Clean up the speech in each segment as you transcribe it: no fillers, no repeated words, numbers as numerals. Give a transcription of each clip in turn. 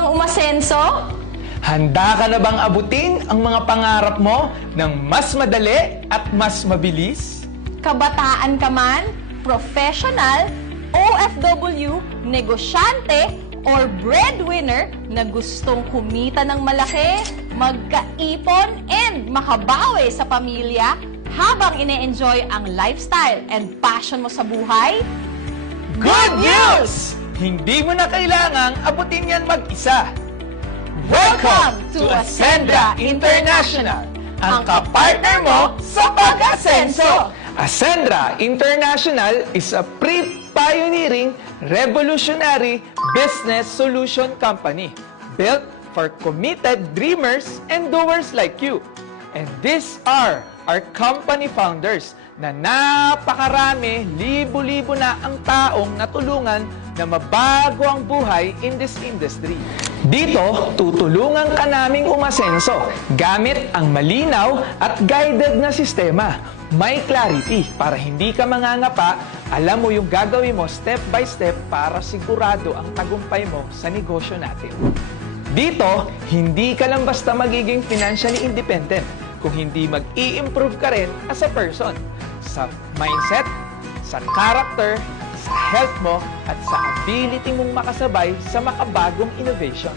bang umasenso? Handa ka na bang abutin ang mga pangarap mo ng mas madali at mas mabilis? Kabataan ka man, professional, OFW, negosyante, or breadwinner na gustong kumita ng malaki, magkaipon, and makabawi sa pamilya habang ine-enjoy ang lifestyle and passion mo sa buhay? Good news! Hindi mo na kailangang abutin yan mag-isa. Welcome to Ascendra International, ang kapartner mo sa pag-asenso. Ascendra International is a pre-pioneering, revolutionary business solution company built for committed dreamers and doers like you. And these are our company founders na napakarami, libo-libo na ang taong natulungan na mabago ang buhay in this industry. Dito, tutulungan ka naming umasenso gamit ang malinaw at guided na sistema. May clarity para hindi ka mangangapa, alam mo yung gagawin mo step by step para sigurado ang tagumpay mo sa negosyo natin. Dito, hindi ka lang basta magiging financially independent kung hindi mag-i-improve ka rin as a person sa mindset, sa character, sa health mo, at sa ability mong makasabay sa makabagong innovation.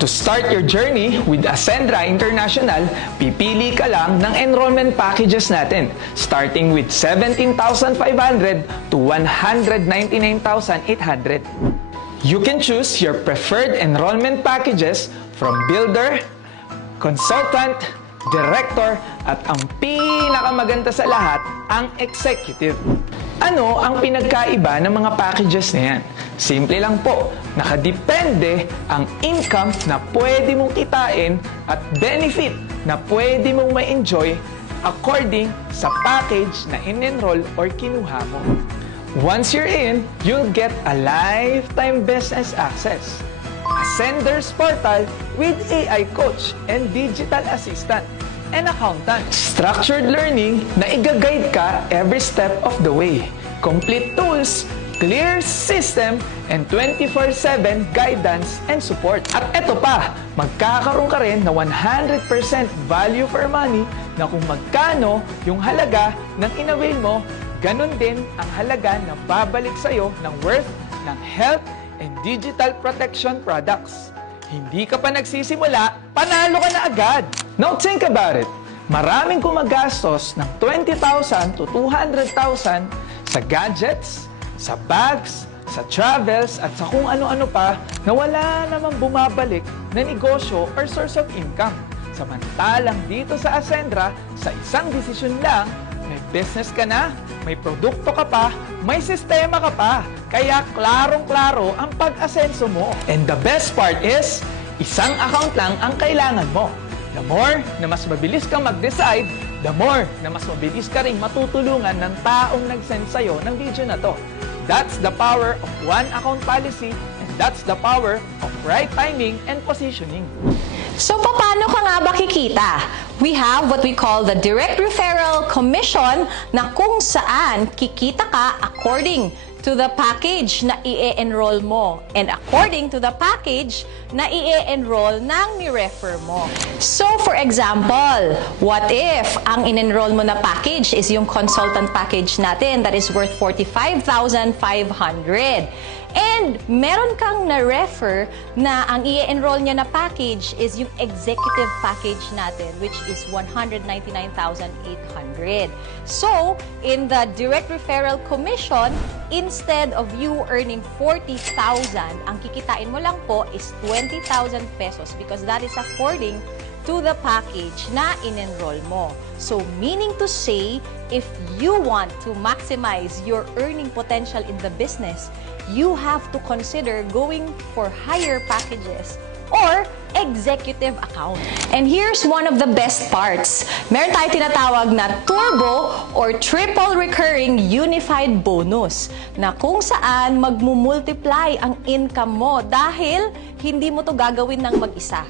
To start your journey with Ascendra International, pipili ka lang ng enrollment packages natin, starting with 17,500 to 199,800. You can choose your preferred enrollment packages from builder, consultant, director, at ang pinakamaganda sa lahat, ang executive. Ano ang pinagkaiba ng mga packages na yan? Simple lang po, nakadepende ang income na pwede mong kitain at benefit na pwede mong ma-enjoy according sa package na in-enroll or kinuha mo. Once you're in, you'll get a lifetime business access, Ascender's portal with AI coach and digital assistant, and accountant. Structured learning na i-guide ka every step of the way. Complete tools, clear system, and 24/7 guidance and support. At eto pa, magkakaroon ka rin na 100% value for money na kung magkano yung halaga ng in-avail mo, ganun din ang halaga na babalik sa'yo ng worth ng health and digital protection products. Hindi ka pa nagsisimula, panalo ka na agad! Now think about it. Maraming gumagastos ng 20,000 to 200,000 sa gadgets, sa bags, sa travels, at sa kung ano-ano pa na wala namang bumabalik na negosyo or source of income. Samantalang dito sa Ascendra, sa isang desisyon lang, may business ka na, may produkto ka pa, may sistema ka pa. Kaya klarong-klaro ang pag-asenso mo. And the best part is, isang account lang ang kailangan mo. The more na mas mabilis kang mag-decide, the more na mas mabilis ka rin matutulungan ng taong nag-send sa'yo ng video na to. That's the power of one account policy, and that's the power of right timing and positioning. So, paano ka nga ba kikita? We have what we call the direct referral commission na kung saan kikita ka according to the package na i-enroll mo and according to the package na i-enroll ng ni-refer mo. So, for example, what if ang in-enroll mo na package is yung consultant package natin that is worth 45,500? And meron kang na-refer na ang i-enroll niya na package is yung executive package natin, which is 199,800. So, in the direct referral commission, instead of you earning 40,000, ang kikitain mo lang po is 20,000 pesos because that is according to the package na in-enroll mo. So, meaning to say, if you want to maximize your earning potential in the business, you have to consider going for higher packages or executive account. And here's one of the best parts. Meron tayo tinatawag na turbo or triple recurring unified bonus na kung saan magmumultiply ang income mo dahil hindi mo to gagawin ng mag-isa.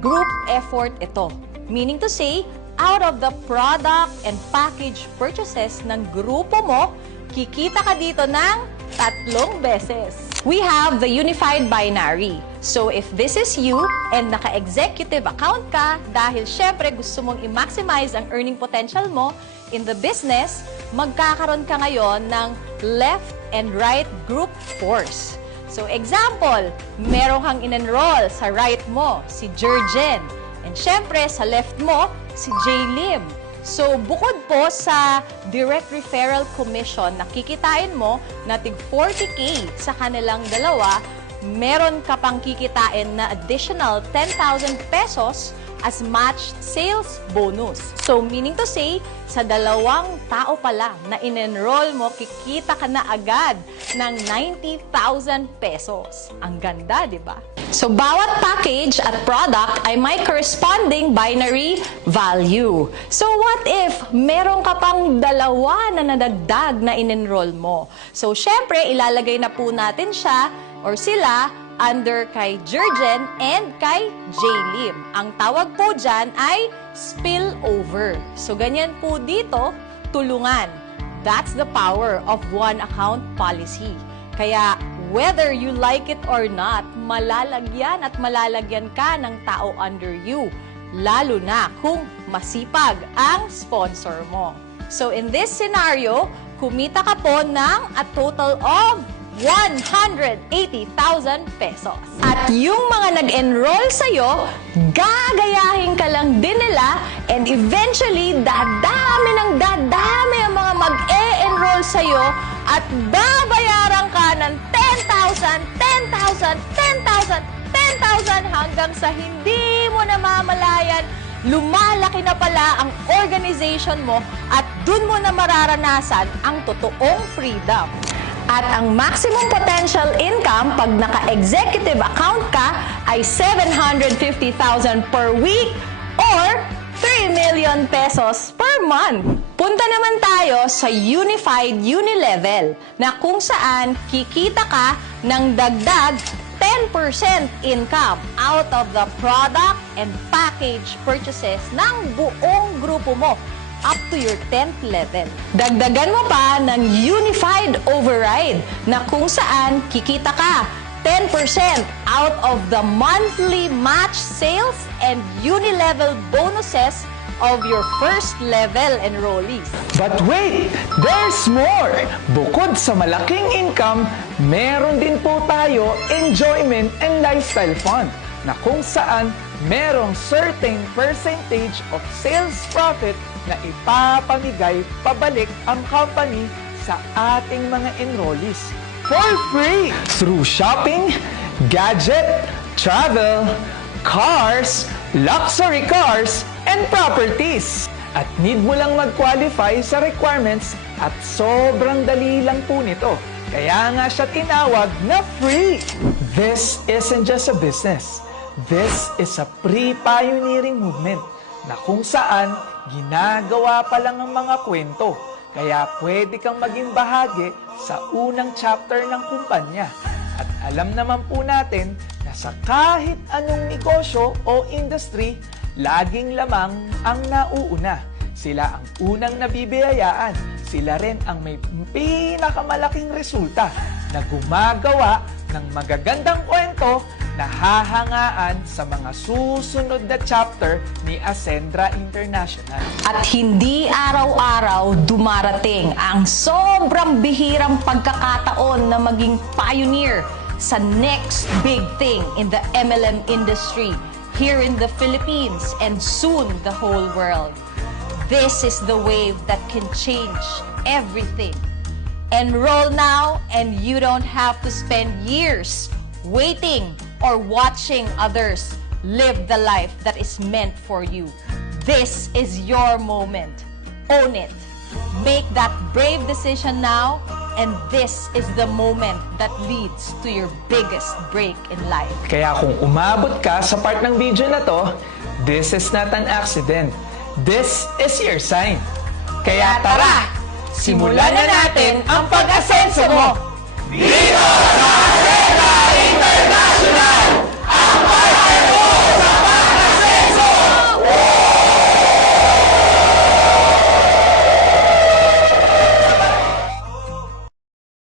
Group effort ito. Meaning to say, out of the product and package purchases ng grupo mo, kikita ka dito ng 3 beses. we have the unified binary. So if this is you and naka-executive account ka, dahil syempre gusto mong i-maximize ang earning potential mo in the business, magkakaroon ka ngayon ng left and right group force. So example, meron kang in-enroll sa right mo, si Jurgen. And syempre, sa left mo, si J-Lim. So, bukod po sa direct referral commission na kikitain mo na tig 40K sa kanilang dalawa, meron ka pang kikitain na additional 10,000 pesos as matched sales bonus. So, meaning to say, sa dalawang tao pa lang na in-enroll mo, kikita ka na agad ng 90,000 pesos. Ang ganda, di ba? So, bawat package at product ay may corresponding binary value. So, what if meron ka pang dalawa na nadagdag na in-enroll mo? So, syempre, ilalagay na po natin siya or sila under kay Jurgen and kay J-Lim. Ang tawag po dyan ay spillover. So, ganyan po dito, tulungan. That's the power of one account policy. Kaya, whether you like it or not, malalagyan at malalagyan ka ng tao under you. Lalo na kung masipag ang sponsor mo. So, in this scenario, kumita ka po ng a total of 180,000 pesos. At yung mga nag-enroll sa'yo, gagayahin ka lang din nila and eventually, dadami ang mga mag-e-enroll sa'yo at babayaran ka ng 10,000, 10,000, 10,000, 10,000 hanggang sa hindi mo namamalayan, lumalaki na pala ang organization mo at dun mo na mararanasan ang totoong freedom. At ang maximum potential income pag naka-executive account ka ay 750,000 per week or 3 million pesos per month. Punta naman tayo sa Unified Unilevel na kung saan kikita ka ng dagdag 10% income out of the product and package purchases ng buong grupo mo up to your 10th level. Dagdagan mo pa ng Unified Override na kung saan kikita ka 10% out of the monthly match sales and unilevel bonuses of your first level enrollees. But wait! There's more! Bukod sa malaking income, meron din po tayo enjoyment and lifestyle fund na kung saan merong certain percentage of sales profit na ipapamigay pabalik ang company sa ating mga enrollees for free through shopping, gadget, travel, cars, luxury cars, and properties. At need mo lang mag-qualify sa requirements at sobrang dali lang po nito. Kaya nga siya tinawag na free. This isn't just a business. This is a pre-pioneering movement na kung saan ginagawa pa lang ang mga kwento. Kaya pwede kang maging bahagi sa unang chapter ng kumpanya. At alam naman po natin na sa kahit anong negosyo o industry, laging lamang ang nauuna. Sila ang unang nabibiyayaan. Sila rin ang may pinakamalaking resulta na gumagawa ng magagandang kwento na hahangaan sa mga susunod na chapter ni Ascendra International. At hindi araw-araw dumarating ang sobrang bihirang pagkakataon na maging pioneer sa next big thing in the MLM industry here in the Philippines and soon the whole world. This is the wave that can change everything. Enroll now and you don't have to spend years waiting or watching others live the life that is meant for you. This is your moment. Own it. Make that brave decision now, and this is the moment that leads to your biggest break in life. Kaya kung umabot ka sa part ng video na to, this is not an accident. This is your sign. Kaya tara, simulan na natin ang pag